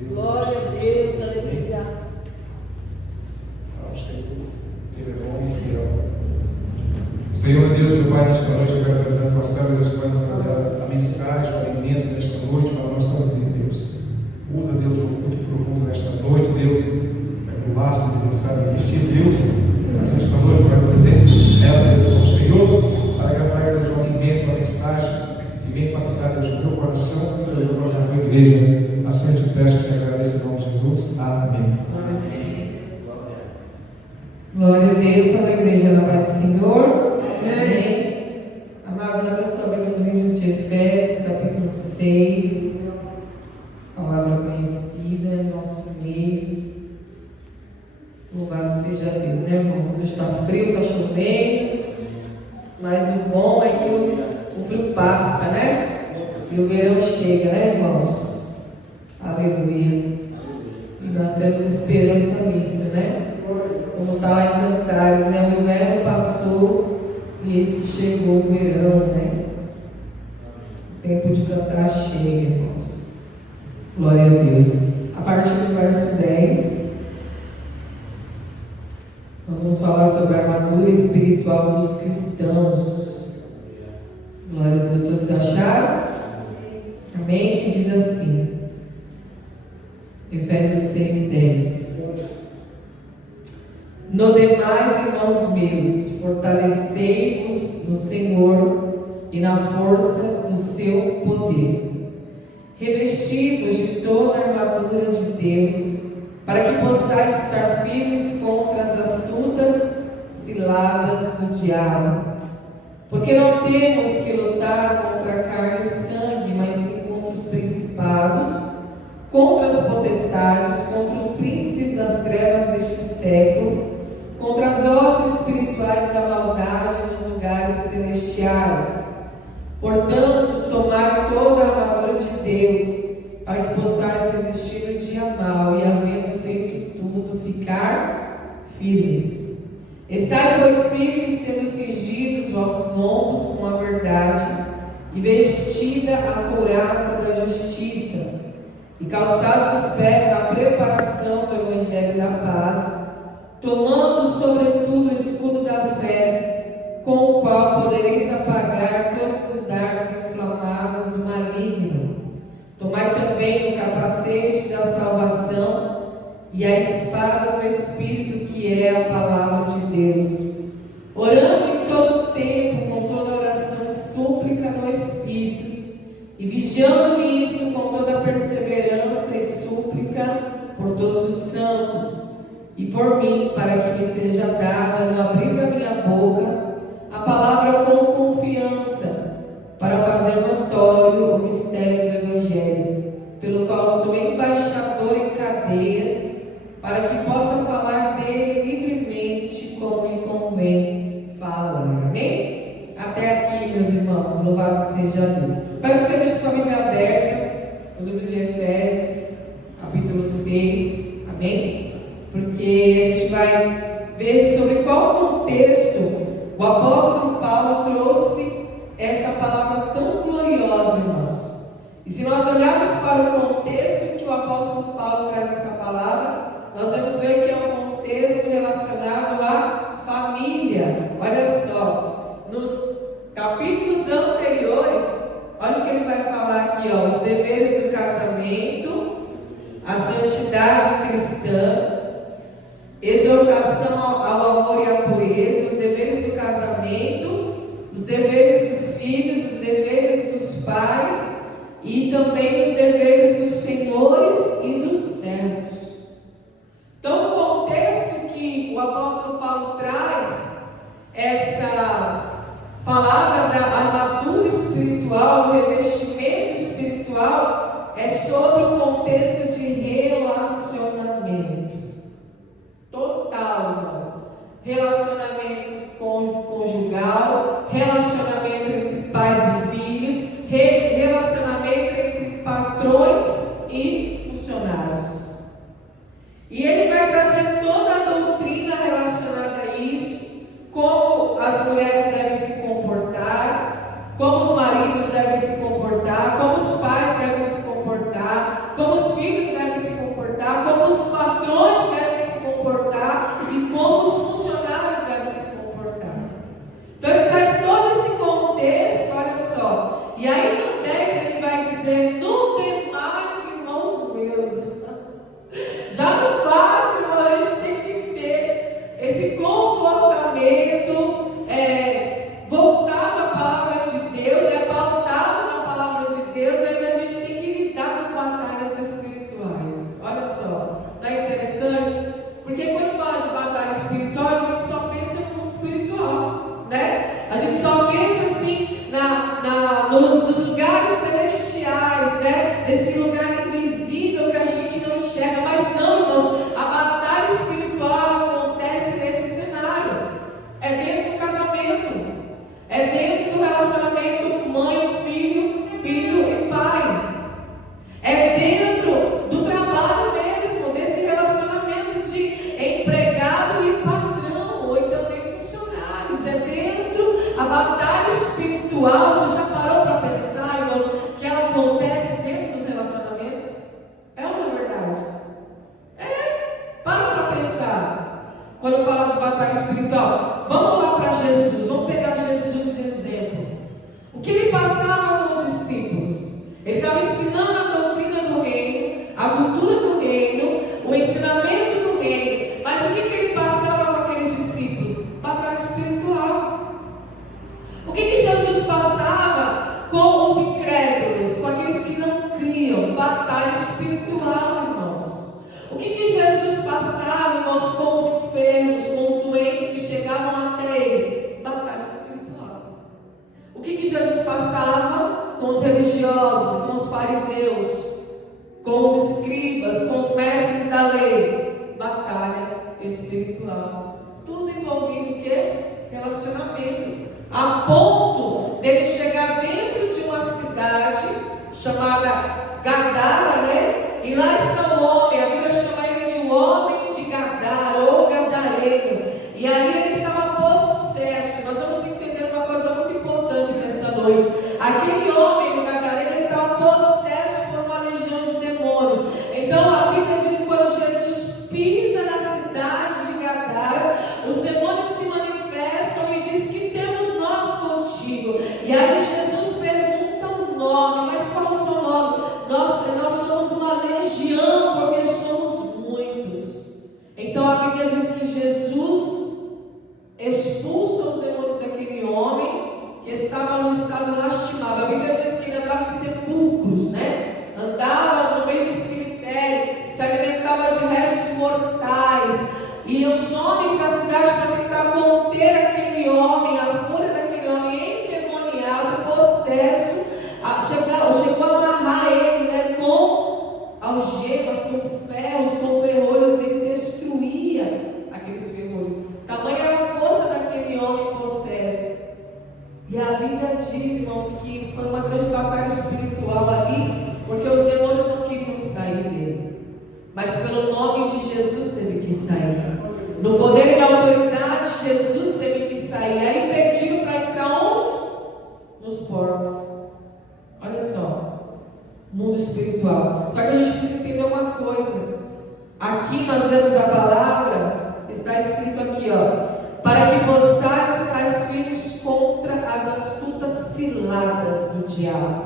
Glória a Deus, aleluia. Ao Senhor, Ele é bom e fiel. Senhor Deus, meu Pai, nesta noite eu quero trazer a tua sala, Deus, para nos trazer a mensagem, o alimento nesta noite para nós sozinhos, Deus. Usa, Deus, um culto profundo nesta noite, Deus, para o laço de mensagem vestir, Deus, mas nesta noite para presente ela, Deus, ao Senhor, para agradar, Deus, o alimento, a mensagem que vem impactar, Deus, o meu coração e da nossa igreja. Assim eu te peço, te agradeço em nome de Jesus. Amém. Amém. Glória a Deus, toda a igreja na paz do Senhor. Amém. Amados, abra sua Bíblia no livro de Efésios, capítulo 6. Palavra conhecida em nosso meio. Louvado seja Deus, né, irmãos? Hoje está frio, está chovendo, mas o bom é que o frio passa, né? E o verão chega, né, irmãos? Aleluia. E nós temos esperança nisso, né? Como está lá em Cantares, né? O inverno passou e eis que chegou o verão, né? O tempo de cantar chega, irmãos. Glória a Deus. A partir do verso 10, nós vamos falar sobre a armadura espiritual dos cristãos. Glória a Deus. Todos acharam? Amém? Que diz assim, Efésios 6:10. No demais, irmãos meus, fortalecei-vos no Senhor e na força do seu poder. Revesti-vos de toda a armadura de Deus, para que possais estar firmes contra as astutas ciladas do diabo. Porque não temos que lutar contra a carne e o sangue, mas sim contra os principados, contra as potestades, contra os príncipes das trevas deste século, contra as hostes espirituais da maldade nos lugares celestiais. Portanto, tomai toda a armadura de Deus, para que possais resistir no dia mau e, havendo feito tudo, ficar firmes. Estai, pois, firmes, tendo cingido os vossos lombos com a verdade, e vestida a couraça da justiça, e calçados os pés na preparação do Evangelho da paz, tomando sobretudo o escudo da fé, com o qual podereis apagar todos os dardos inflamados do maligno. Tomai também o capacete da salvação e a espada do Espírito, que é a palavra de Deus, orando em todo o tempo com toda oração e súplica no Espírito, e vigiando nisto com toda perseverança e súplica por todos os santos, e por mim, para que me seja dada no abrir da minha boca a palavra com confiança, para fazer notório o mistério do Evangelho, pelo qual sou embaixador em cadeias, para que possa falar dele livremente como me convém falar. Amém? Até aqui, meus irmãos, louvado seja Deus. Peço que você deixe sua Bíblia aberta no livro de Efésios, capítulo 6, amém? Porque a gente vai ver sobre qual contexto o apóstolo Paulo trouxe essa palavra tão gloriosa, irmãos. E se nós olharmos para o contexto em que o apóstolo Paulo traz essa palavra, nós vamos ver que é um contexto relacionado à família. Olha só, nos capítulos anteriores, olha o que ele vai falar aqui, ó, os deveres do casamento, a santidade cristã, exortação ao amor e à pureza, os deveres do casamento, os deveres dos filhos, os deveres dos pais e também os deveres dos senhores e dos servos. Então, o contexto que o apóstolo Paulo traz, essa palavra da armadura espiritual, o revestimento espiritual, é sobre o contexto de relacionamento total, irmãos. Relacionamento conjugal, relacionamento entre pais e filhos, relacionamento entre patrões e funcionários. E ele vai trazer toda a doutrina relacionada a isso, como as mulheres devem se comportar, como os maridos devem se comportar, como os pais devem se comportar, como os filhos devem se batalha espiritual, irmãos. O que Jesus passava, irmãos, com os enfermos, com os doentes que chegavam até Ele? Batalha espiritual. O que Jesus passava com os religiosos, com os fariseus, com os escribas, com os mestres da lei? Batalha espiritual. Tudo envolvido o quê? Relacionamento. A ponto dele chegar dentro de uma cidade chamada Gadara, né? E lá está o homem, a Bíblia chama ele de um homem de Gadara ou gadareno. E ali ele estava possesso. Nós vamos entender uma coisa muito importante nessa noite. Aquele homem, o gadareno, ele estava possesso por uma legião de demônios. Então a Bíblia diz que quando Jesus pisa na cidade de Gadara, os demônios se manifestam e diz que temos nós contigo. E aí Jesus pergunta o nome, mas qual é o seu nome? Nós somos uma legião porque somos muitos. Então a Bíblia diz que Jesus expulsa os demônios daquele homem que estava num estado lastimável. A Bíblia diz que ele andava em sepulcros, né? Andava no meio de cemitério, se alimentava de restos mortais. E os homens da cidade, para tentar conter aquele homem, a fúria daquele homem endemoniado, possesso, chegou a amarrar ele, né, com algemas, com ferros, com ferrolhos, e ele destruía aqueles ferrolhos. Tamanha era a força daquele homem possesso. E a Bíblia diz, irmãos, que foi uma grande batalha espiritual ali, porque os demônios não queriam sair dele, mas pelo nome de Jesus teve que sair. No poder e na autoridade, Jesus teve que sair. Aí pediu para entrar onde? Nos porcos. Olha só, mundo espiritual. Só que a gente precisa entender uma coisa. Aqui nós lemos a palavra, está escrito aqui, ó: para que possais estar firmes contra as astutas ciladas do diabo.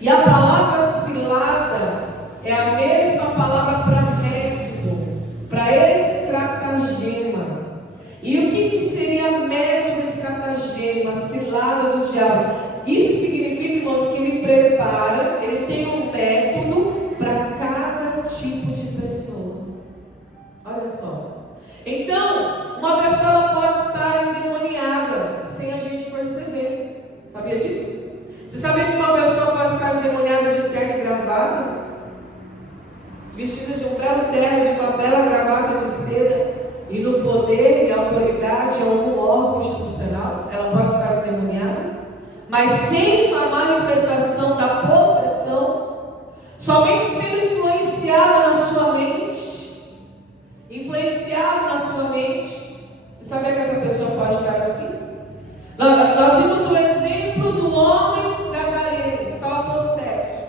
E a palavra cilada é a mesma palavra para método, para estratagema. E o que seria método, estratagema, cilada do diabo? Isso significa, irmãos, que ele prepara, ele tem um método para cada tipo de pessoa. Olha só. Então, uma pessoa pode estar endemoniada sem a gente perceber. Sabia disso? Você sabia que uma pessoa pode estar endemoniada de terno e gravata? Vestida de um belo terno, de uma bela gravata de seda, e no poder e autoridade ou algum órgão institucional, ela pode estar endemoniada, mas sem a manifestação da possessão, somente sendo influenciada na sua mente. Influenciado na sua mente. Você sabia que essa pessoa pode estar assim? Nós vimos o exemplo do homem gadareno, que estava possesso,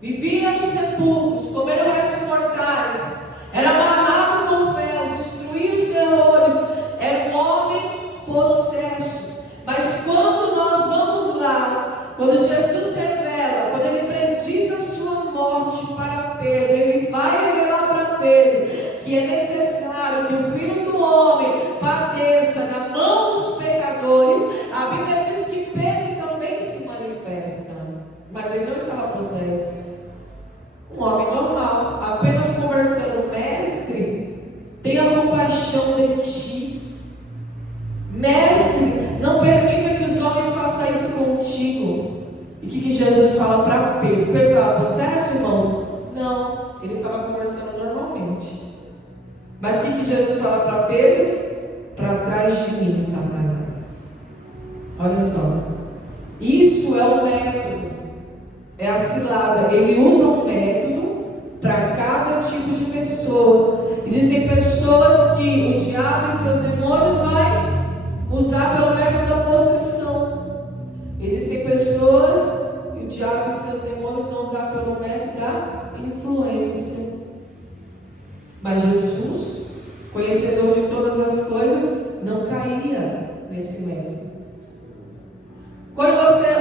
vivia nos sepulcros, comendo restos mortais, era amarrado com ferros, destruía os terrores, era um homem possesso. Mas quando nós vamos lá, quando Jesus revela, quando ele prediz a sua morte para Pedro, ele vai revelar para Pedro que é necessário que o Filho do Homem padeça na mão dos pecadores. A Bíblia diz que Pedro também se manifesta, mas ele não estava possesso. Um homem normal, apenas conversando: mestre, tenha compaixão de ti. Mestre, não permita que os homens façam isso contigo. E o que Jesus fala para Pedro? Pedro estava possesso, irmãos? Não, ele estava conversando normalmente. Mas o que Jesus fala para Pedro? Para trás de mim, Satanás. Olha só, isso é o método, é a cilada. Ele usa um método para cada tipo de pessoa. Existem pessoas que o diabo e seus demônios vai usar pelo método da possessão. Existem pessoas que o diabo e seus demônios vão usar pelo método da influência. Mas Jesus, conhecedor de todas as coisas, não caía nesse método. Quando você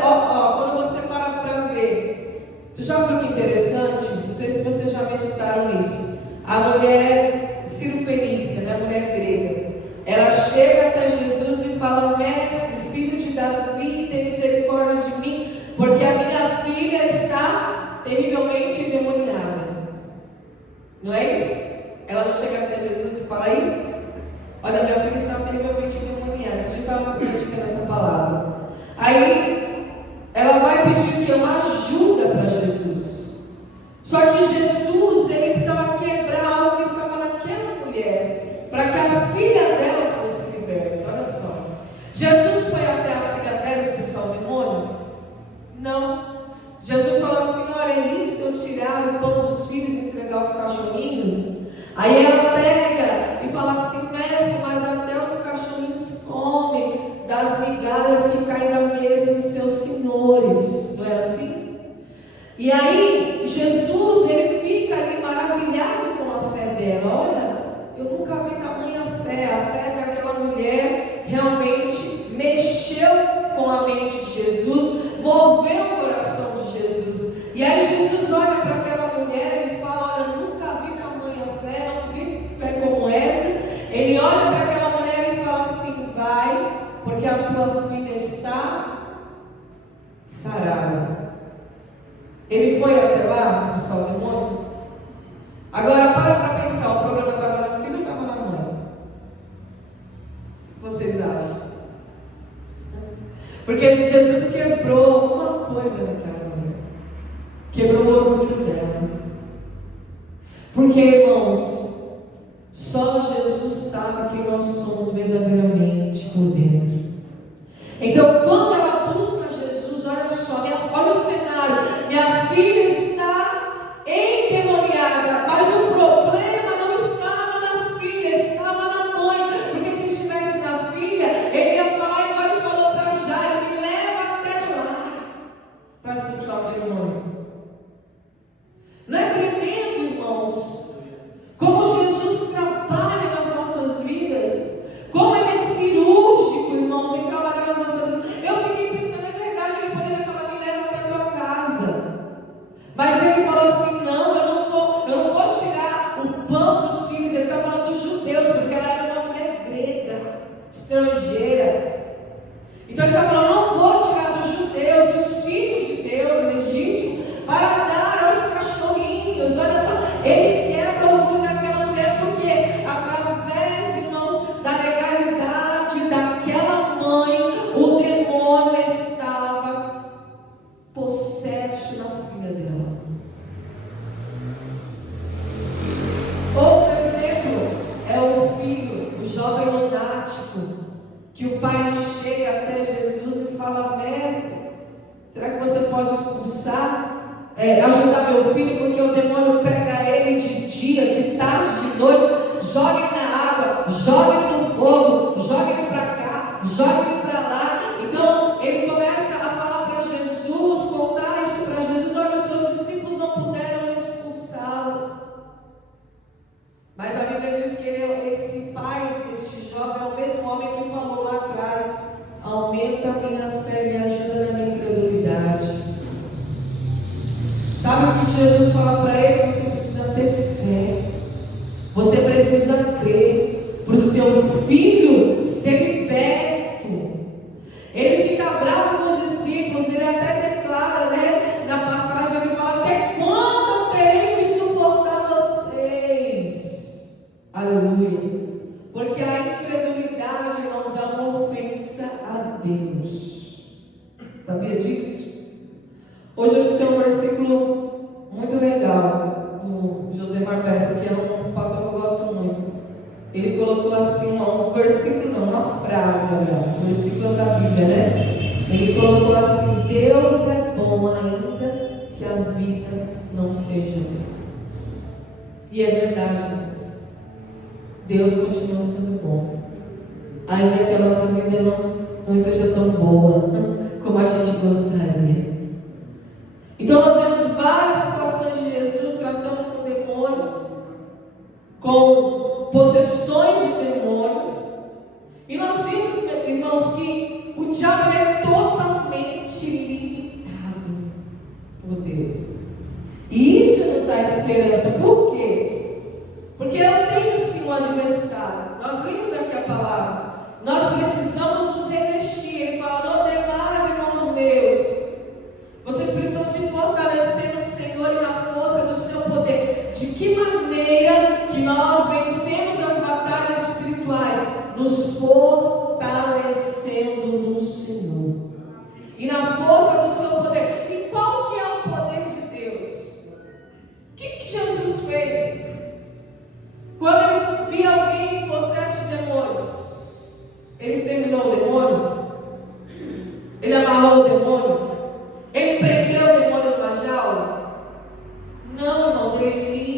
para ver, você já viu que interessante? Não sei se vocês já meditaram nisso. A mulher Cirofenícia, né, a mulher grega, ela chega até Jesus e fala: mestre, filho de Davi, tem misericórdia de mim, porque a minha filha está terrivelmente endemoniada. Não é isso? Ela não chega até Jesus e fala isso? Olha, minha filha está terrivelmente endemoniada. Você já estava praticando essa palavra. Aí, ela vai pedir que uma ajuda para Jesus. Só que Jesus, ele precisava quebrar algo que estava naquela mulher, para que a filha dela fosse liberta. Olha só. Jesus foi até a filha dela expulsar o demônio? Não. Jesus falou assim: olha, é lícito eu tirar o pão dos filhos e entregar aos cachorrinhos? Aí ela pega e fala assim: mestre, mas até os cachorrinhos comem das migalhas que caem da mesa dos seus senhores. Não é assim? E aí Jesus, ele fica ali maravilhado com a fé dela. Olha, eu nunca vi tamanha fé. A fé daquela mulher realmente mexeu com a mente de Jesus, moveu o coração de Jesus. E aí Jesus olha para aquela mulher e fala: olha, nunca vi tamanha fé, não vi fé como essa. Ele olha para aquela mulher e fala assim: vai, porque a tua filha está sarada. Ele foi até lá expulsar o demônio? Agora para pensar, o problema estava na filha ou estava na mãe? O que vocês acham? Porque Jesus quebrou alguma coisa naquela mulher. Quebrou o orgulho dela. Porque, irmãos, só Jesus sabe quem nós somos verdadeiramente por dentro. Então, quando ela busca Jesus, olha só, olha o cenário. Minha filha está endemoniada, mas o problema não estava na filha, estava na mãe. Porque se estivesse na filha, ele ia falar igual ele falou para Jairo: me leva até lá para expulsar o demônio. Não é tremendo, irmãos? Como Jesus trabalha nas nossas vidas, como ele é cirúrgico, irmãos, em trabalhar nas nossas vidas. Eu fiquei pensando, é verdade, ele poderia falar: me leva até a tua casa. Mas ele falou assim: não, eu não vou tirar o pão dos filhos. Ele está falando dos judeus, porque ela era uma mulher grega, estrangeira. Então ele está falando: não vou tirar dos judeus os filhos de Deus, legítimo, para dar aos cachorrinhos. Olha só, ele quebra o orgulho daquela mulher, porque através, irmãos, da legalidade daquela mãe, o demônio estava possesso na filha dela. Outro exemplo é o filho, o jovem lunático, que o pai chega até Jesus e fala: mestre, será que você pode expulsar, ajudar meu filho, porque o demônio pega ele de dia, de tarde, de noite, joga ele na água, joga ele no fogo, joga ele para cá, joga ele para lá. Então ele começa a falar para Jesus, contar isso para Jesus: olha, os seus discípulos não puderam expulsá-lo. Mas a Bíblia diz que esse pai, este jovem, é o mesmo homem que falou lá atrás: aumenta a minha fé, me ajuda na minha incredulidade. Sabe o que Jesus fala para ele? Você precisa ter fé. Você precisa crer para o seu filho ser liberto. Ele fica bravo com os discípulos. Ele até declara, né, na passagem, ele fala: até quando eu terei que suportar vocês? Aleluia. Porque a incredulidade, irmãos, é uma ofensa a Deus. Sabia disso? Hoje eu escutei um versículo muito legal do José Marpessa, que é um pastor que eu gosto muito. Ele colocou assim, um versículo, não, uma frase, aliás, um versículo da Bíblia, né? Ele colocou assim: Deus é bom ainda que a vida não seja boa. E é verdade, irmãos. Deus continua sendo bom, ainda que a nossa vida não esteja tão boa como a gente gostaria. Então nós vemos várias situações de Jesus tratando com demônios, com possessões de demônios. E nós vimos, irmãos, que o diabo é totalmente limitado por Deus. E isso nos dá esperança. Por quê? Porque eu tenho sim um adversário. Nós lemos aqui a palavra. Nós precisamos nos revestir. Ele fala: não demais, irmãos meus, vocês precisam se fortalecer no Senhor e na força do seu poder. De que maneira? nós vencemos as batalhas espirituais nos fortalecendo no Senhor e na força do seu poder. E qual que é o poder de Deus? O que Jesus fez? Quando ele via alguém em possesso de demônios, ele exterminou o demônio? Ele amarrou o demônio? Ele prendeu o demônio numa jaula? Não, irmãos, ele limitou.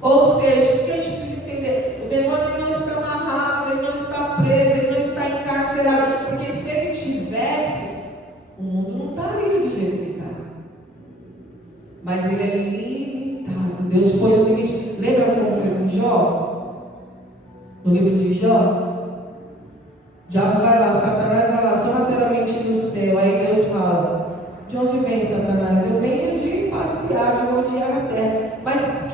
Ou seja, o que a gente precisa entender? O demônio não está amarrado, ele não está preso, ele não está encarcerado, porque se ele tivesse, o mundo não estaria do jeito que está. Mas ele é limitado. Deus põe um limite. Lembra como foi com Jó? No livro de Jó? Diabo vai lá, Satanás vai lá, só lateralmente no céu. Aí Deus fala: de onde vem Satanás? Eu venho de passear, de rodear a terra. Mas o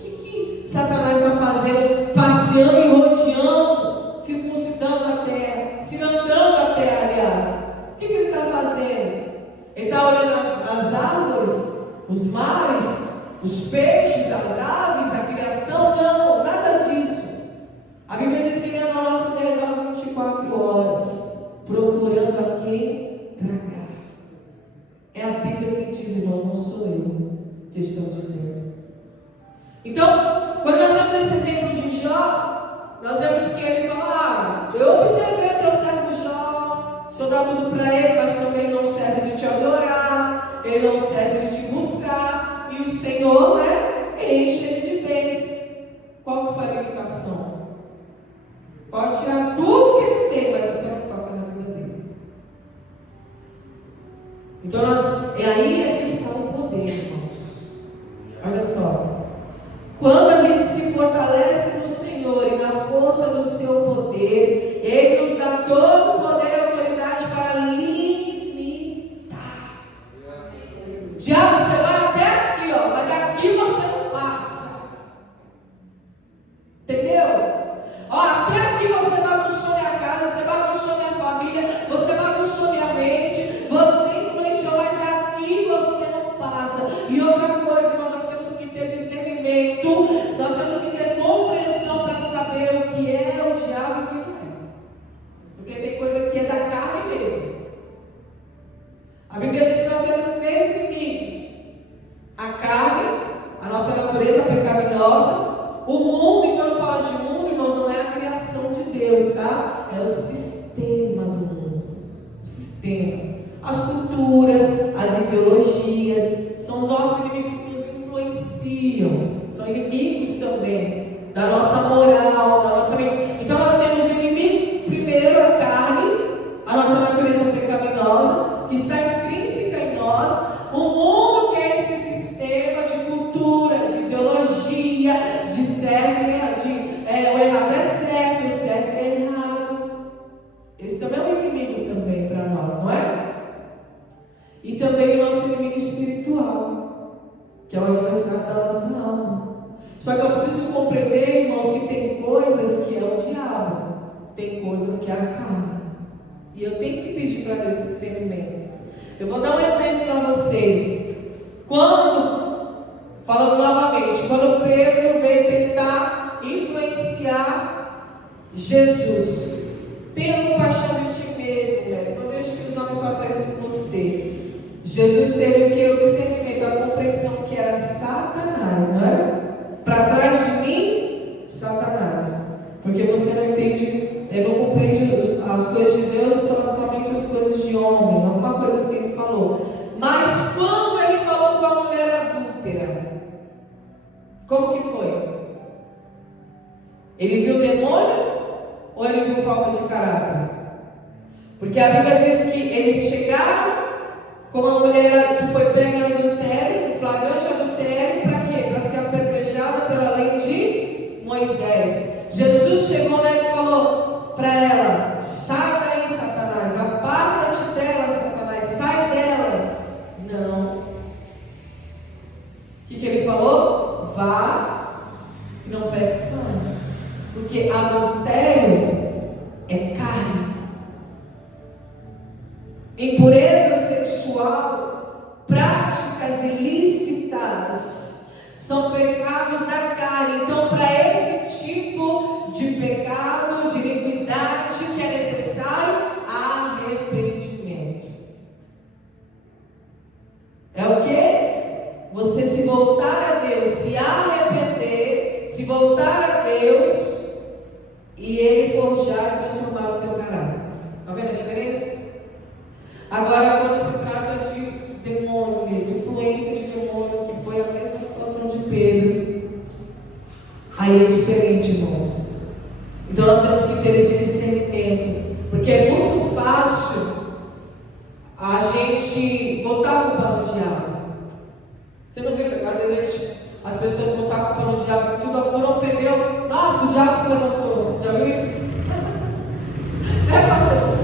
que Satanás está fazendo? Passeando e rodeando, circuncidando a terra, cirandando a terra, aliás. O que ele está fazendo? Ele está olhando as árvores, os mares, os peixes, as aves, a criação? Não, nada disso. A Bíblia diz que ele é ao nosso redor 24 horas, procurando a quem tragar. É a Bíblia que diz, irmãos, não sou eu que estou dizendo. Então, quando nós vemos esse exemplo de Jó, nós vemos que ele fala: eu observei o teu servo Jó, só dá tudo para ele, mas também não cessa de te adorar, ele não cessa de te buscar, e o Senhor, enche ele de bens. Qual que foi a limitação? Pode tirar tudo que ele tem, mas isso não toca na vida dele. Então, é aí que está o poder, irmãos. Olha só. Quando a gente se fortalece no Senhor e na força do seu poder, Ele nos dá todo o poder e autoridade para limitar. Diabo, você vai até aqui, mas daqui você não passa. Entendeu? Até aqui você bagunçou minha casa, você bagunçou minha família, você bagunçou minha mente, você influenciou, mas daqui você não passa. E outra coisa, nós temos que ter discernimento, nós temos que ter compreensão para saber o que é o diabo e o que não é. Porque tem coisa que é da carne mesmo. A Bíblia diz que nós temos 3 inimigos: a carne, a nossa natureza pecaminosa, o mundo. E quando fala de mundo, irmãos, não é a criação de Deus, tá? É o sistema do mundo. O sistema. As culturas, as ideologias, são os nossos inimigos que nos influenciam. São inimigos também da nossa moral, da nossa mente. Então nós temos inimigo, primeiro a carne, a nossa natureza pecaminosa, que está intrínseca em nós. O mundo quer esse sistema de cultura, de ideologia, de certo e o errado é certo, o certo é errado. Esse também é um inimigo também para nós, não é? E também o nosso inimigo espiritual, que é o adversário da nossa alma. Só que eu preciso compreender, irmãos, que tem coisas que é o diabo, tem coisas que é a carne. E eu tenho que pedir para Deus esse discernimento. Eu vou dar um exemplo para vocês. Falando novamente, quando Pedro veio tentar influenciar Jesus: tenha compaixão de ti mesmo, mestre. Não deixe que os homens façam isso com você. Jesus teve o que? O discernimento, a compreensão que era Satanás, não é? Para trás de mim, Satanás. Porque você não entende, não compreende as coisas de Deus, são somente as coisas de homem. Alguma coisa assim ele falou. Mas quando ele falou com a mulher adúltera, como que foi? Ele viu demônio ou ele viu falta de caráter? Porque a Bíblia diz que eles chegaram com uma mulher que foi pega em adultério, em flagrante adultério, para quê? Para ser apedrejada pela lei de Moisés. Jesus chegou lá e falou para ela: sai daí, Satanás, aparta-te dela, Satanás, sai dela. Não. O que ele falou? Vá e não peques mais. Porque adultério é carne. Impureza sexual, prática práticas ilícitas, são pecados da carne. Então, para esse tipo de pecado, de iniquidade, que é necessário arrependimento. É o quê? Você se voltar a Deus, se arrepender, se voltar a Deus e Ele forjar e transformar o teu caráter. Está vendo a diferença? Agora, quando se trata de demônio mesmo, influência de demônio, que foi a mesma situação de Pedro, aí é diferente, irmãos. Então nós temos que ter esse discernimento, porque é muito fácil a gente botar a culpa no diabo. Você não vê, às vezes as pessoas botam a culpa no diabo e tudo, furou um pneu, nossa, o diabo se levantou. Já viu isso? Né, pastor?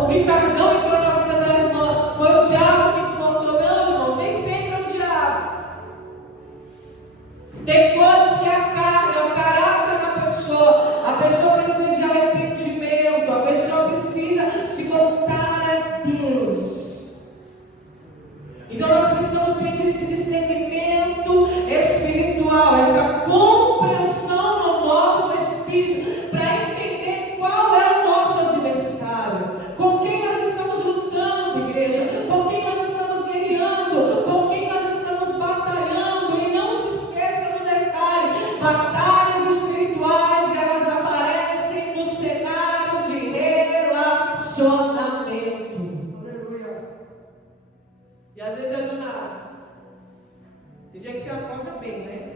O Ricardão entrou na vida da irmã, foi o diabo que botou. Não, irmãos, nem sempre é o diabo. Tem coisas que é a carne, é o caráter da pessoa. A pessoa precisa de arrependimento, a pessoa precisa se voltar a Deus. Então nós precisamos pedir esse discernimento espiritual, essa compreensão no nosso espírito, para entender qual é o nosso adversário, com quem nós estamos lutando, igreja, com quem nós estamos guerreando, com quem nós estamos batalhando. E não se esqueça do detalhe: batalhas espirituais, elas aparecem no cenário de relacionamento. Aleluia. E às vezes é do nada. Tem dia que você acorda bem, né?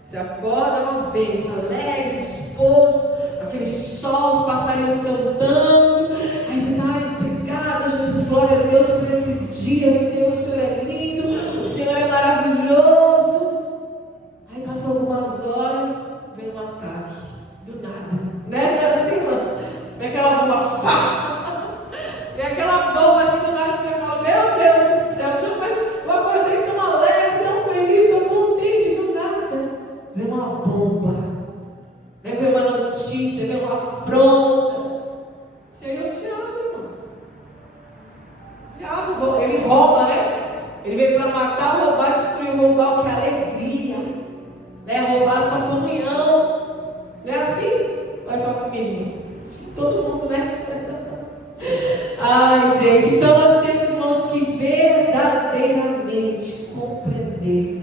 Você acorda uma bênção, alegre, disposto, aquele sol, os passarinhos cantando. Aí você está, obrigada, Jesus, glória a Deus por esse dia, Senhor, o Senhor é lindo, o Senhor é maravilhoso. Aí passam algumas horas, vem um ataque, do nada, né? É assim, mano. Vem aquela bomba, pá! Vem aquela bomba assim do nada que você fala, meu Deus do céu, mas eu acordei tão alegre, tão feliz, tão contente, do nada. Vem uma bomba, né? Vem uma notícia, vem uma afronta. Seria o diabo, irmãos. O diabo, ele rouba, né? Ele veio para matar, roubar, destruir, roubar o que é alegria, né? Roubar a sua comunhão. Não é assim? Ou é só comigo? Todo mundo, né? Ai, gente, então nós temos, irmãos, que verdadeiramente compreender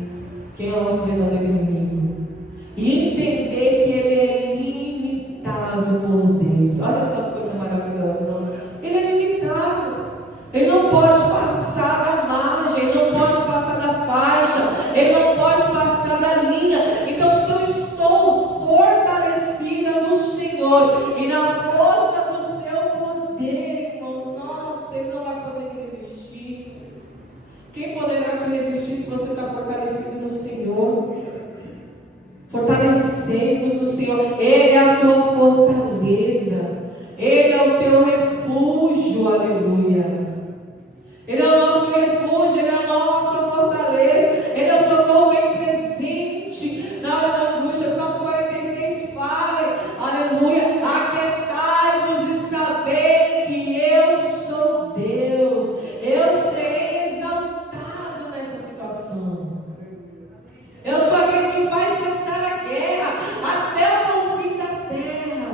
quem é o nosso verdadeiro inimigo e entender que ele é limitado por Deus. Olha só que coisa maravilhosa, irmãos. Ele é limitado, ele não pode passar da margem, ele não pode passar da faixa, ele não pode passar da linha. Então, se eu estou fortalecida no Senhor e na força do seu poder, irmãos, nossa, ele não vai poder me resistir. Quem poderá te resistir se você está fortalecido no Senhor? Fortalecei-vos no Senhor. Ele é a tua fortaleza, ele é o teu refúgio, aleluia. Ele é o nosso refúgio, ele é a nossa fortaleza, ele é o socorro bem presente na hora da angústia. Salmo 46 fala, aleluia: aquietai-vos e sabei que eu sou Deus, eu serei exaltado nessa situação. Eu sou aquele que faz cessar a guerra até o fim da terra.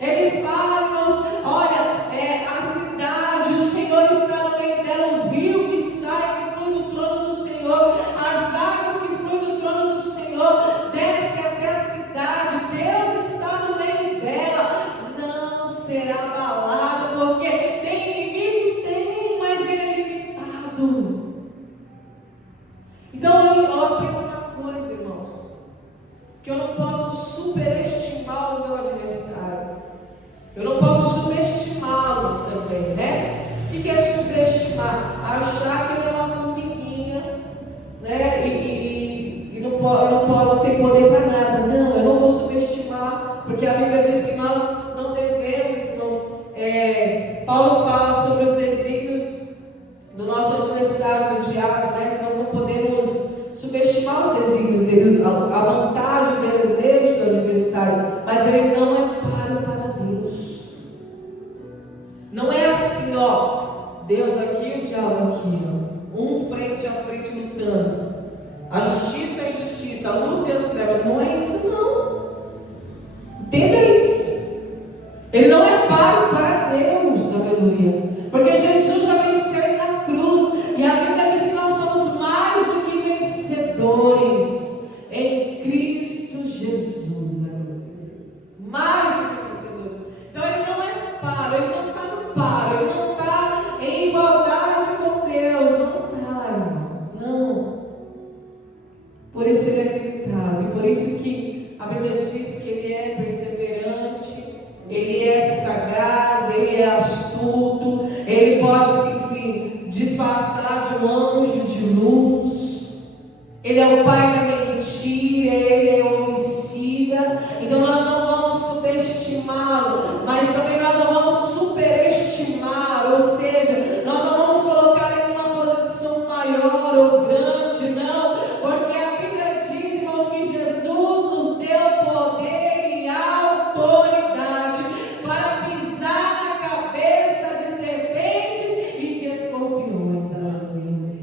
Ele fala, irmãos, olha, a cidade, o Senhor está no meio dela, um rio que sai, que flui do trono do Senhor, as águas que fluem do trono do Senhor, desce até a cidade. Deus está no meio dela, não será abalada, porque tem inimigo, tem, mas ele é limitado. Então eu aprendo uma coisa, irmãos, que eu não posso superestimar o meu adversário. Eu não posso subestimá-lo também, né? O que é subestimar? Achar que ele é uma formiguinha, né? E não tem poder para nada. Não, eu não vou subestimar, porque a Bíblia diz que nós não devemos, irmãos. Paulo fala sobre os desígnios do nosso adversário, do diabo, né? Que nós não podemos subestimar os desígnios dele, a vontade, o desejo do adversário, mas ele não é para Deus. Não é assim, ó, Deus aqui, o diabo aqui, ó, um frente a frente lutando. A justiça é a justiça, a luz e as trevas. Não é isso, não. Entenda isso. Ele não é páreo para Deus, aleluia. Porque Jesus já venceu ele na cruz. E a Bíblia diz que nós somos mais do que vencedores em Cristo Jesus, aleluia. Mais do que vencedores. Então ele não é páreo, ele não está no páreo, ele não está em igualdade com Deus. Não está, irmãos, não. Por isso ele é limitado. E por isso que a Bíblia diz que ele é perseverante, ele é sagaz, ele é astuto, ele pode se disfarçar de um anjo de luz, ele é o pai da mentira, ele é homicida. Então nós não vamos subestimá-lo, mas também nós não vamos superestimar, ou seja, nós não vamos colocar ele em uma posição maior ou grande, não, porque a Bíblia diz, irmãos, que Jesus nos deu poder e autoridade para pisar na cabeça de serpentes e de escorpiões, aleluia.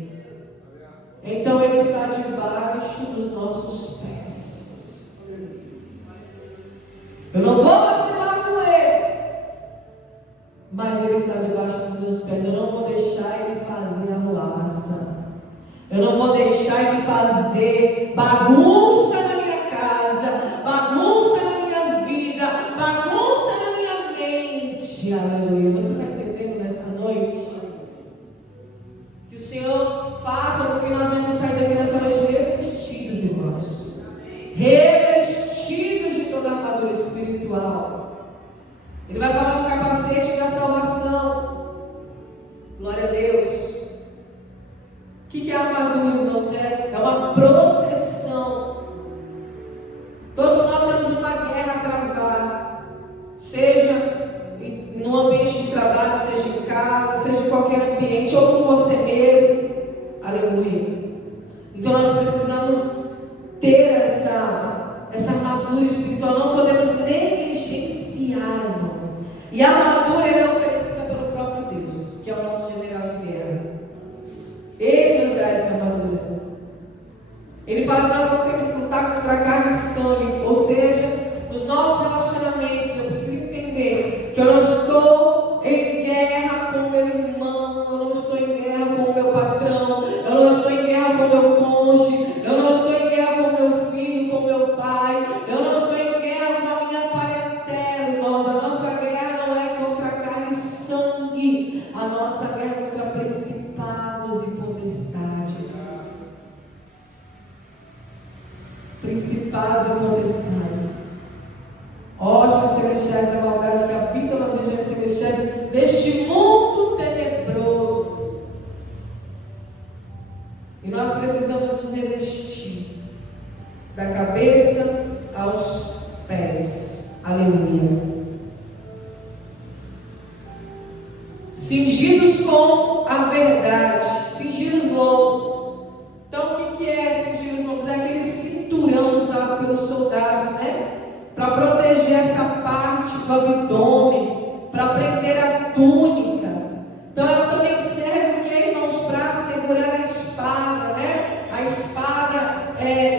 Então ele está debaixo dos nossos pés. Eu não vou vacilar com ele, mas ele está debaixo dos meus pés. Eu não vou deixar ele fazer arruaça. Eu não vou deixar ele fazer bagunça na minha casa, bagunça na minha vida, bagunça na minha mente. Aleluia. Você está entendendo nessa noite? Que o Senhor faça com que nós vamos sair daqui nessa noite revestidos, irmãos. Revestidos de toda a armadura espiritual. Ele vai falar do capacete da salvação. Glória a Deus. O que é a armadura, irmãos? É uma proteção. Todos nós temos uma guerra a travar, seja no ambiente de trabalho, seja em casa, seja em qualquer ambiente, ou com você mesmo. Aleluia. Então nós precisamos ter essa armadura espiritual. Não podemos negligenciar, irmãos. E a armadura é oferecida pelo próprio Deus, que é o nosso general de guerra. Ele nos dá essa armadura. Ele fala que nós não temos que lutar contra carne e sangue, ou seja, nos nossos relacionamentos. Eu preciso entender que eu não estou em guerra com o meu irmão, eu não estou em guerra com o meu patrão, eu não estou em guerra com o meu cônjuge, eu não estou em guerra com o meu filho, com o meu pai, eu não estou em guerra com a minha parentela, irmãos. A nossa guerra não é contra carne e sangue, a nossa guerra é contra principados e potestades. Principados e potestades, hostes celestiais da maldade que habitam nas regiões celestiais deste mundo tenebroso. E nós precisamos nos revestir da cabeça aos pés. Aleluia. Cingidos com a verdade, cingidos longos. Então o que é cingidos longos? É aquele cinturão usado pelos soldados, né? Para proteger essa parte do abdômen, para prender a túnica. Então ela também serve, irmãos, para segurar a espada, né? A espada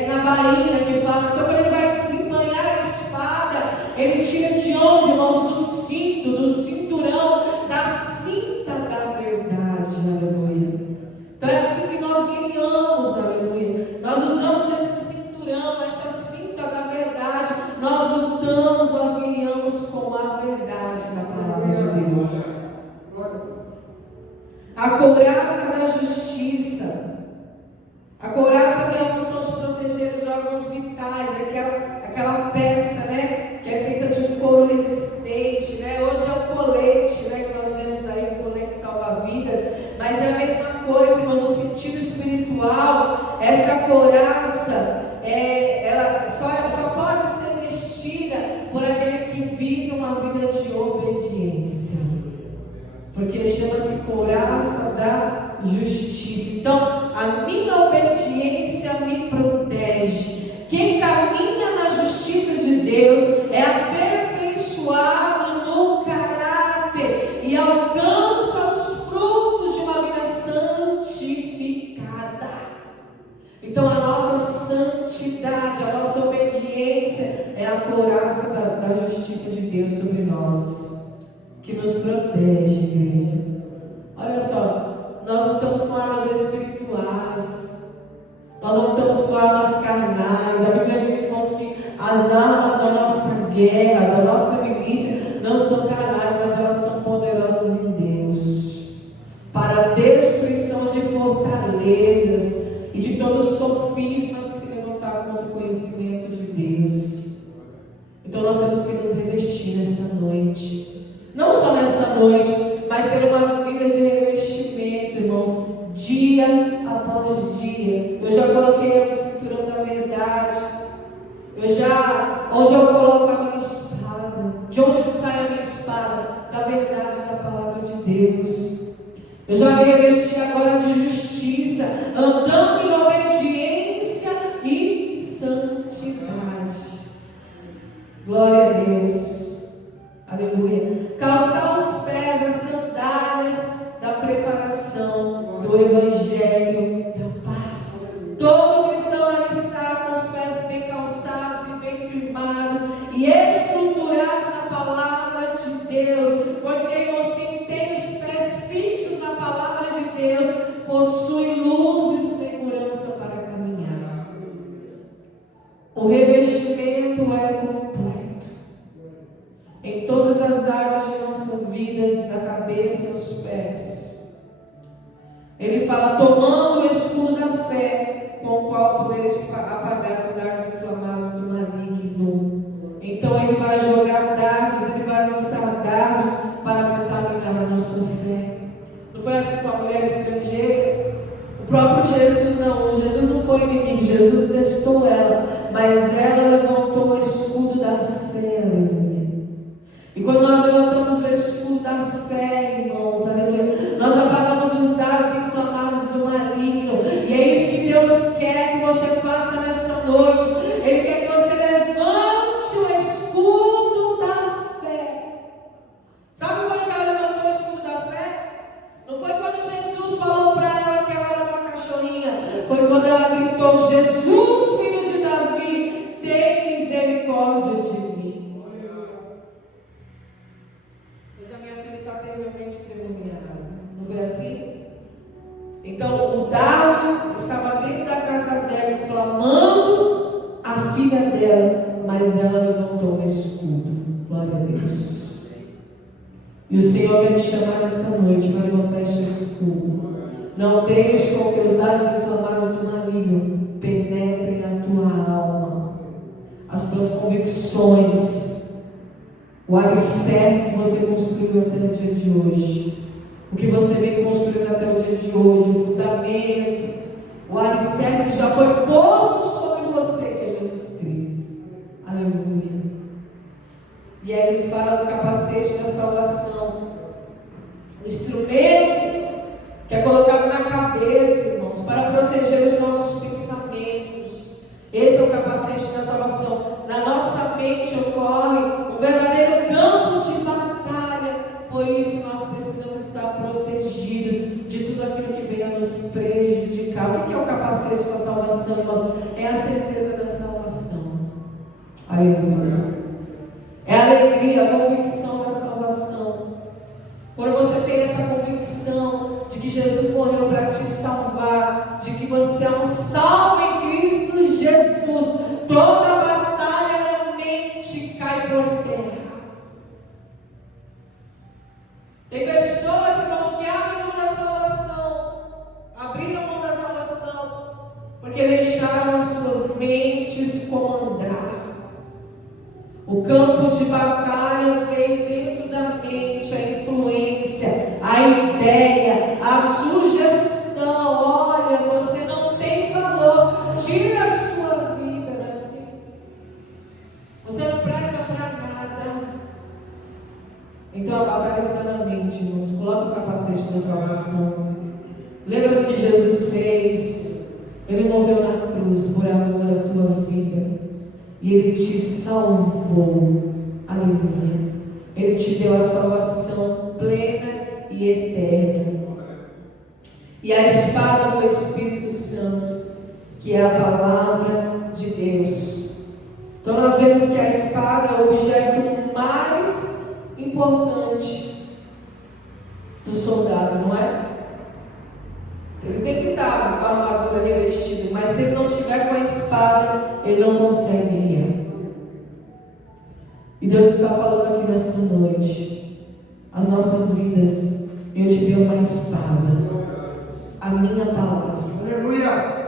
na bainha que fala. Então quando ele vai desembanhar a espada, ele tira de onde, irmãos? Do cinto, do cinturão, da cinta da verdade, aleluia. Então é assim que nós guerreamos, aleluia. Nós usamos esse cinturão, essa cinta da verdade. Nós lutamos, nós guerreamos com a verdade da palavra de Deus. A couraça da justiça. A couraça tem a função de proteger os órgãos vitais, aquela peça, né, que é feita de um couro resistente, né? Hoje é o colete, né, que nós vemos aí, o colete salva-vidas, mas é a mesma coisa, irmãos, no sentido espiritual. Essa couraça, ela só pode ser vestida por aquele que vive uma vida de obediência, porque chama-se couraça da justiça. Então, a minha obediência me protege. Quem caminha na justiça de Deus é aperfeiçoado no caráter e alcança os frutos de uma vida santa nós, que nos protege, igreja. Olha só, nós não estamos com armas espirituais, nós não estamos com armas carnais. A Bíblia diz, irmãos, que as armas da nossa guerra, da nossa milícia, não são carnais, mas elas são poderosas em Deus, para a destruição de fortalezas e de todo sofisma que se levantar contra o conhecimento de Deus. Então nós temos que nos revestir nesta noite, não só nesta noite, mas ter uma vida de revestimento, irmãos, dia após dia. Eu já coloquei o cinturão da verdade, onde eu coloco a minha espada, de onde sai a minha espada? Da verdade, da palavra de Deus. Eu já me revesti agora de justiça, andando em obediência e santidade. Glória a Deus, aleluia. Calçar os pés, as sandálias da preparação do Evangelho da paz. Todo cristão deve estar com os pés bem calçados e bem firmados e estruturados na palavra de Deus, porque, irmãos, quem tem os pés fixos na palavra de Deus possui luz e segurança para caminhar. O revestimento é completo em todas as áreas de nossa vida, da cabeça aos pés. Ele fala, tomando o escudo da fé, com o qual podereis apagar os dardos inflamados do maligno. Então ele vai jogar dardos, ele vai lançar dardos para tentar minar a nossa fé. Não foi assim com a mulher estrangeira? O próprio Jesus não foi inimigo, Jesus testou ela, mas ela levantou o escudo da fé, aleluia. E quando nós levantamos o escudo da fé, irmãos, aleluia, nós apagamos os dardos inflamados do maligno. E é isso que Deus quer que você faça nessa noite. Ele quer que você levante o escudo da fé. Sabe quando ela levantou o escudo da fé? Não foi quando Jesus falou para ela que ela era uma cachorrinha. Foi quando ela gritou, Jesus, filho de Davi, tem misericórdia de mim. Pois a minha filha está terrivelmente endemoniada. Não foi assim? Então o dardo estava dentro da casa dela, inflamando a filha dela, mas ela levantou o escudo. Glória a Deus. E o Senhor vai te chamar nesta noite para levantar este escudo. Não deixe com que os dardos inflamados do maligno penetrem na tua alma, as tuas convicções, o alicerce que você construiu até o dia de hoje. O que você vem construindo até o dia de hoje, o fundamento, o alicerce que já foi posto sobre você, que é Jesus Cristo. Aleluia. E aí ele fala do capacete da salvação, o instrumento que é colocado na cabeça, irmãos, para proteger os nossos pensamentos. Esse é o capacete da salvação. Na nossa mente ocorre um verdadeiro campo de batalha. Por isso nós precisamos estar protegidos de tudo aquilo que venha nos prejudicar. O que é o capacete da salvação, irmãos? É a certeza da salvação. Aleluia. É a alegria, a convicção da salvação. Quando você tem essa convicção de que Jesus morreu para te salvar, de que você é um salvo em Cristo Jesus, toda batalha na mente cai por terra. Tem pessoas, irmãos, que abrem mão da salvação, abriram mão da salvação, porque deixaram as suas mentes comandar. O campo de batalha veio dentro da mente, a influência, a ideia, a sugestão. Olha, você não tem valor, tira a sua vida, não é assim? Você não presta para nada. Então a batalha está na mente, irmãos. Coloca o capacete da salvação. Lembra do que Jesus fez? Ele morreu na cruz por amor à tua vida. E Ele te salvou. Aleluia. Ele te deu a salvação plena e eterna. E a espada do Espírito Santo, que é a palavra de Deus. Então nós vemos que a espada é o objeto mais importante do soldado, não é? Ele tem que estar com a armadura revestida, mas se ele não tiver com a espada, ele não consegue guerrear. E Deus está falando aqui nesta noite, as nossas vidas, eu te dei uma espada, a minha palavra. Aleluia.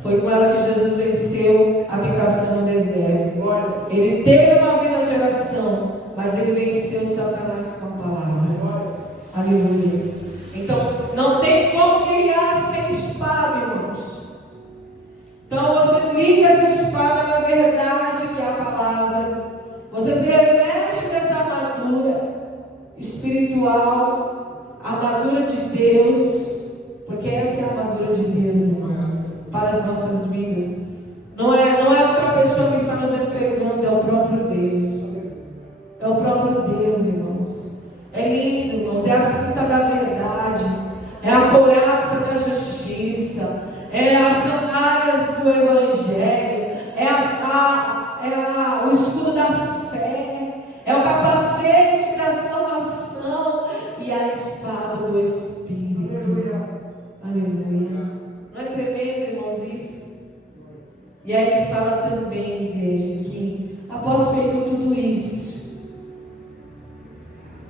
Foi com ela que Jesus venceu a tentação no deserto. Ele teve uma vida de oração, mas ele venceu Satanás com a palavra. Aleluia. Então, não tem como guerrear sem espada, irmãos. Então, você liga essa espada na verdade, que é a palavra. Você se reveste dessa armadura espiritual, a armadura de Deus, porque essa é a armadura de Deus, irmãos, para as nossas vidas. Não é outra pessoa que está nos entregando, é o próprio Deus. É o próprio Deus, irmãos. É lindo, irmãos. É a cinta da verdade. É a couraça da justiça. É as sandálias do Evangelho. É o escudo da fé. É o capacete da salvação. E a espada do Espírito. Aleluia. Não é tremendo, irmãos, isso? E aí ele fala também, igreja, que após feito tudo isso,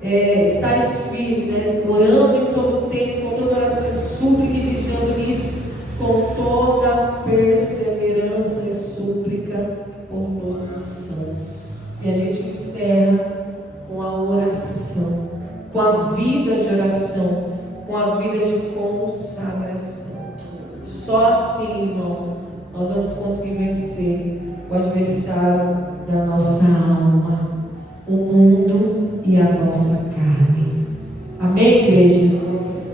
estáis firme, né? Orando em todo o tempo, com toda oração, súplica e vigiando nisso, com toda perseverança e súplica por todos os santos. E a gente encerra com a oração, com a vida de oração, com a vida de consagração. Só assim, irmãos, nós vamos conseguir vencer o adversário da nossa alma, o mundo e a nossa carne. Amém, igreja?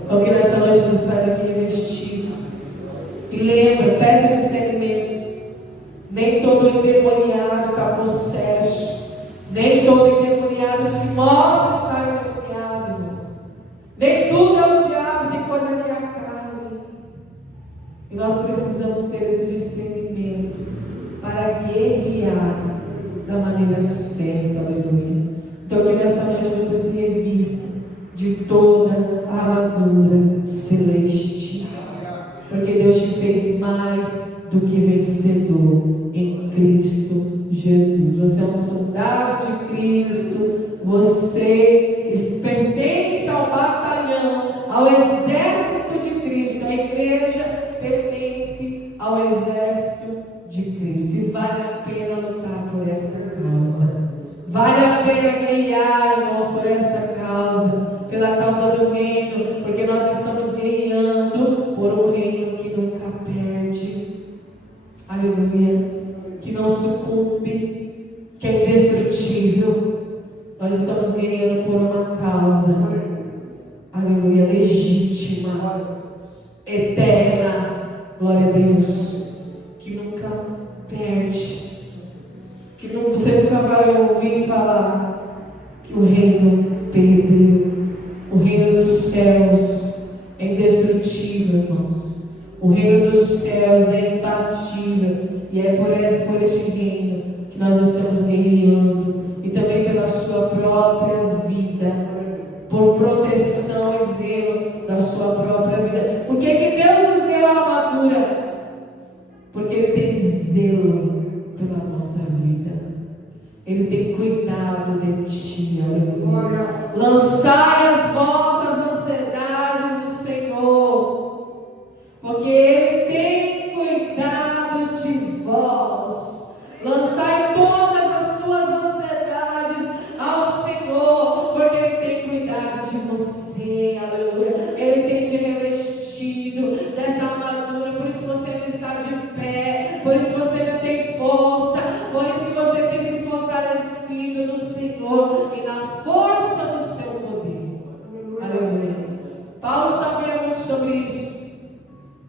Então, que nessa noite você saia daqui revestido. E lembra, peça discernimento. Nem todo endemoniado está possesso. Nem todo endemoniado se mostra estar endemoniado, irmãos. Nem tudo é o diabo, tem coisa que é a carne. E nós precisamos ter esse discernimento para guerrear da maneira certa, aleluia. Então que nessa noite você se revista de toda a armadura celeste, porque Deus te fez mais do que vencedor em Cristo Jesus. Você é um soldado de Cristo, você pertence ao batalhão, ao exército de Cristo. A igreja pertence ao exército de Cristo, e vale a pena lutar por esta causa. Vale a pena guerrear, irmãos, por esta causa, pela causa do reino, porque nós estamos guerreando por um reino que nunca perde, aleluia, que não sucumbe, que é indestrutível. Nós estamos guerreando por uma causa, aleluia, legítima, eterna, glória a Deus, que nunca perde. Que você nunca vai ouvir falar que o reino perdeu. O reino dos céus é indestrutível, irmãos. O reino dos céus é imbatível. E é por este reino que nós estamos guerreando. E também pela sua própria vida. Por proteção e zelo da sua própria vida. Por que Deus nos deu a armadura? Porque Ele tem zelo pela nossa vida. Ele tem cuidado de ti, aleluia. Lançai as vossas ansiedades no Senhor, porque Ele tem cuidado de vós. Lançai todas as suas ansiedades ao Senhor, porque Ele tem cuidado de você, aleluia. Ele tem te revestido dessa armadura, por isso você não está de pé, por isso você não tem força, por isso que você tem se fortalecido no Senhor e na força do seu poder. Aleluia. Paulo sabia muito sobre isso.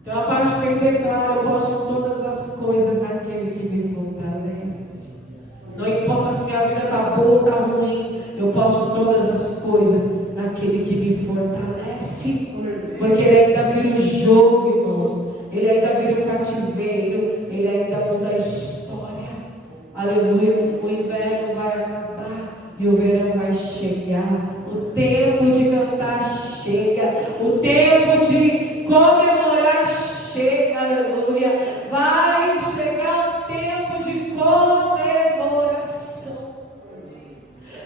Então a parte que ele declara: eu posso todas as coisas naquele que me fortalece. Não importa se minha vida está boa ou está ruim, eu posso todas as coisas naquele que me fortalece. Porque Ele ainda vira o jogo, irmãos. Ele ainda vira o cativeiro. Ele ainda muda a história. Aleluia. O inverno vai acabar E o verão vai chegar. O tempo de cantar chega. O tempo de comemorar chega. Aleluia. Vai chegar o tempo de comemoração.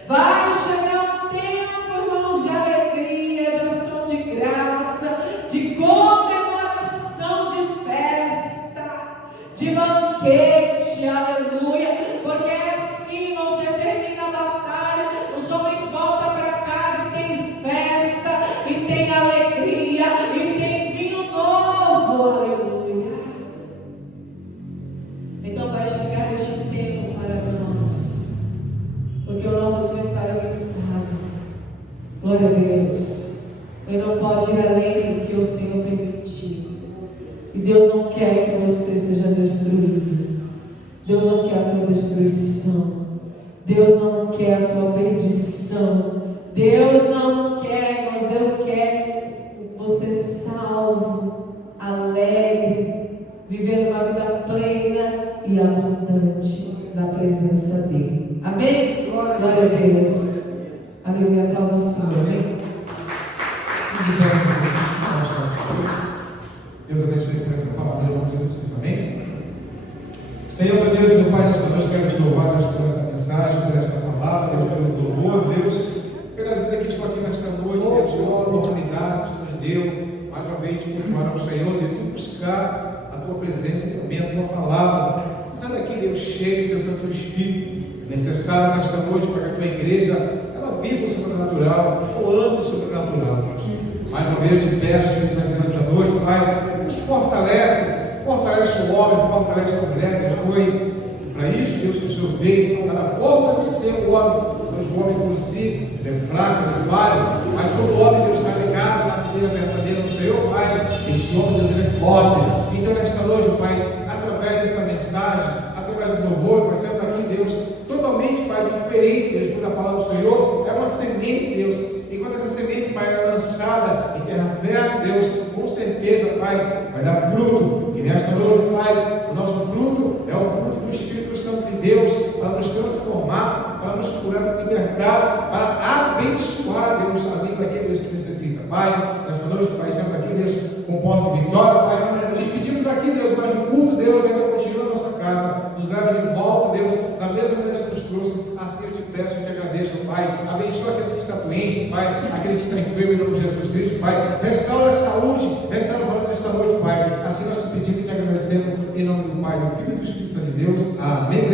Vai chegar o tempo, irmãos, de alegria, de ação de graça, de comemoração, de festa, de banquete, aleluia. Porque é assim, você termina a batalha, os homens voltam para casa e tem festa, e tem alegria, e tem vinho novo, aleluia. Então vai chegar este tempo para nós. Porque o nosso adversário é limitado. Glória a Deus. Ele não pode ir além do que o Senhor permitiu. E Deus não quer que você seja destruído. Deus não quer a tua destruição. Deus não quer a tua perdição. Deus não quer, mas Deus quer você salvo, alegre, vivendo uma vida plena e abundante na presença dEle. Amém? Glória a Deus. Aleluia, aplauda o Senhor. Amém? Deus abençoe por essa palavra, em nome de Jesus. Amém? Senhor, meu Deus e meu Pai, nessa noite quero te louvar, Deus, por essa mensagem, por esta palavra, Deus, pelos louvores, Deus, pelas vidas que estão aqui nesta noite, Deus, pela oportunidade que nos deu, mais uma vez, de cultuar ao Senhor, Deus, de buscar a tua presença e também a tua palavra. Sai daqui, Deus, cheio, Deus, do teu Espírito. É necessário nesta noite para que a tua igreja ela viva o sobrenatural, ou ande o sobrenatural. Mais uma vez eu te peço, Espírito Santo, nesta noite, Pai, nos fortalece o homem, fortalece a mulher, pois para isso, Deus, que o Senhor veio, para fortalecer o homem, pois o homem por si, ele é fraco, ele é falho, mas quando o homem Deus está ligado na videira verdadeira do Senhor, Pai, este homem, Deus, ele é forte. Então, nesta noite, Pai, através desta mensagem, através do louvor, Pai, sendo aqui, Deus, totalmente, Pai, diferente, Deus, da palavra do Senhor, é uma semente, Deus, e quando essa semente, Pai, é lançada em terra fértil, Deus, com certeza, Pai, vai dar fruto. E nesta noite, Pai, o nosso fruto é o fruto do Espírito Santo de Deus, para nos transformar, para nos curar, nos libertar, para abençoar, Deus, a vida daquele Deus que necessita. Pai, nesta noite, Pai, sempre aqui, Deus, com porta de vitória, Pai, nos despedimos aqui, Deus, mas o culto, Deus, ainda continua na nossa casa, nos leva de volta, Deus, da mesma maneira que nos trouxe. Assim eu te peço, eu te agradeço, Pai. Abençoa aqueles que estão doentes, Pai, aquele que está enfermo em nome de Jesus Cristo, Pai. Restaura a saúde nesta noite, Pai. Assim nós te pedimos e te agradecemos em nome do Pai, do Filho e do Espírito Santo de Deus. Amém.